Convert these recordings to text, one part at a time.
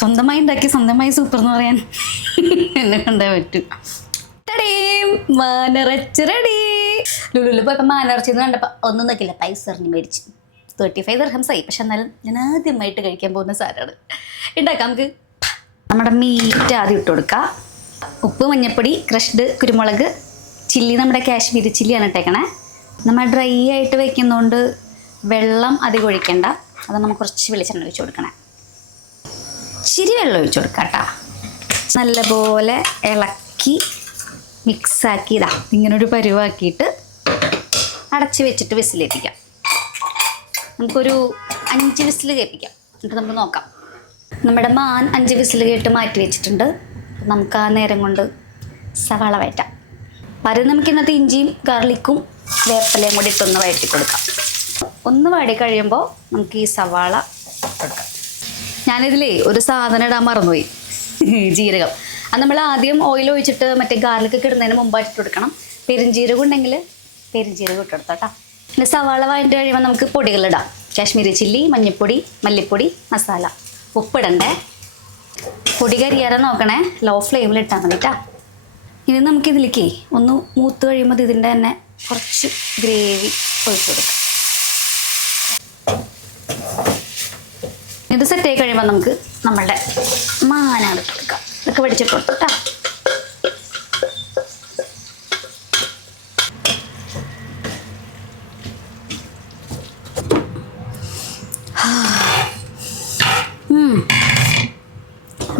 സ്വന്തമായി ഉണ്ടാക്കി സ്വന്തമായി സൂപ്പർ എന്ന് പറയാൻ എന്നെ കണ്ടേ പറ്റും. മാനിറച്ചി റെഡി. ലുലുവിൽ പോയപ്പോൾ മാനിറച്ചിന്ന് കണ്ടപ്പോൾ ഒന്നും നോക്കില്ല, പൈസ എറിഞ്ഞ് മേടിച്ച് 35 ദിർഹംസ് ആയി. പക്ഷെ എന്നാലും ഞാൻ ആദ്യമായിട്ട് കഴിക്കാൻ പോകുന്ന സാധനമാണ്. ഉണ്ടാക്കാം നമുക്ക്. നമ്മുടെ മീറ്റ് ആദ്യം ഇട്ട് കൊടുക്കാം. ഉപ്പ്, മഞ്ഞൾപ്പൊടി, ക്രഷ്ഡ് കുരുമുളക്, ചില്ലി നമ്മുടെ കാശ്മീരി ചില്ലിയാണ് ഇട്ടേക്കണേ. നമ്മൾ ഡ്രൈ ആയിട്ട് വെക്കുന്നതുകൊണ്ട് വെള്ളം അധികം ഒഴിക്കണ്ട. അത് നമുക്ക് കുറച്ച് വെളിച്ചെണ്ണ ഒഴിച്ച് കൊടുക്കണേ. ഇച്ചിരി വെള്ളം ഒഴിച്ച് കൊടുക്കാം കേട്ടോ. നല്ലപോലെ ഇളക്കി മിക്സാക്കി ഇങ്ങനൊരു പരുവാക്കിയിട്ട് അടച്ച് വെച്ചിട്ട് വിസിലേൽപ്പിക്കാം. നമുക്കൊരു 5 വിസിൽ കേൾപ്പിക്കാം. എന്നിട്ട് നമുക്ക് നോക്കാം. നമ്മുടെ മാൻ 5 വിസിൽ കേട്ട് മാറ്റി വെച്ചിട്ടുണ്ട്. നമുക്ക് ആ നേരം കൊണ്ട് സവാള വഴറ്റാം. പകരം നമുക്ക് ഇന്നത്തെ ഇഞ്ചിയും ഗാർലിക്കും വേപ്പിലയും കൂടി ഇട്ടൊന്ന് വഴറ്റി കൊടുക്കാം. ഒന്ന് വാടി കഴിയുമ്പോൾ നമുക്ക് ഈ സവാള കൊടുക്കാം. ഞാനിതിലേ ഒരു സാധനം ഇടാൻ മറന്നുപോയി, ജീരകം. അത് നമ്മൾ ആദ്യം ഓയിൽ ഒഴിച്ചിട്ട് മറ്റേ ഗാർലിക്കൊക്കെ ഇടുന്നതിന് മുമ്പായിട്ട് ഇട്ട് കൊടുക്കണം. പെരുംജീരകം ഉണ്ടെങ്കിൽ പെരുംജീരകം ഇട്ടെടുത്തോട്ടോ. പിന്നെ സവാള വഴറ്റി കഴിയുമ്പോൾ നമുക്ക് പൊടികളിടാം. കാശ്മീരി ചില്ലി, മഞ്ഞൾപ്പൊടി, മല്ലിപ്പൊടി, മസാല. ഉപ്പിടണ്ടേ. പൊടി കരിയാതെ നോക്കണേ. ലോ ഫ്ലെയിമിൽ ഇട്ടാൽ മതി കേട്ടോ. ഇനി നമുക്കിതിലേക്ക് ഒന്ന് മൂത്ത് കഴിയുമ്പോൾ ഇതിൻ്റെ തന്നെ കുറച്ച് ഗ്രേവി ഒഴിച്ചു കൊടുക്കാം. ഇത് സെറ്റായി കഴിയുമ്പോൾ നമുക്ക് നമ്മളുടെ മാനാട് കൊടുക്കാം. ഇതൊക്കെ വടിച്ചിട്ട് കൊടുത്തു കേട്ടോ.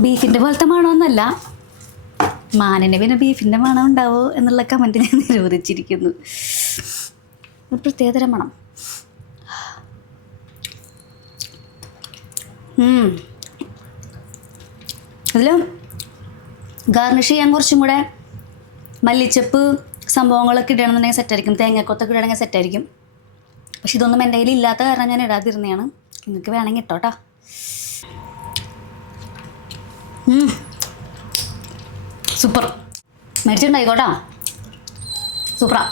ബീഫിൻ്റെ പോലത്തെ മണമൊന്നുമല്ല. മാനിന് പിന്നെ ബീഫിൻ്റെ മണം ഉണ്ടാവോ എന്നുള്ള കമൻറ്റ് ഞാൻ നിരോധിച്ചിരിക്കുന്നു. ഒരു പ്രത്യേകതരം മണം. ഇതിൽ ഗാർണിഷ് ചെയ്യാൻ കുറച്ചും കൂടെ മല്ലിച്ചപ്പ് സംഭവങ്ങളൊക്കെ ഇടണമെന്നുണ്ടെങ്കിൽ സെറ്റായിരിക്കും. തേങ്ങാക്കൊത്തൊക്കെ ഇടണമെങ്കിൽ സെറ്റായിരിക്കും. പക്ഷെ ഇതൊന്നും എൻ്റെ കയ്യിൽ ഇല്ലാത്ത കാരണം ഞാൻ ഇടാതിരുന്നതാണ്. നിങ്ങൾക്ക് വേണമെങ്കിൽ ഇട്ടോട്ടാ. സൂപ്പർ. മേടിച്ചിട്ടുണ്ടായിക്കോട്ടാ. സൂപ്പറാ.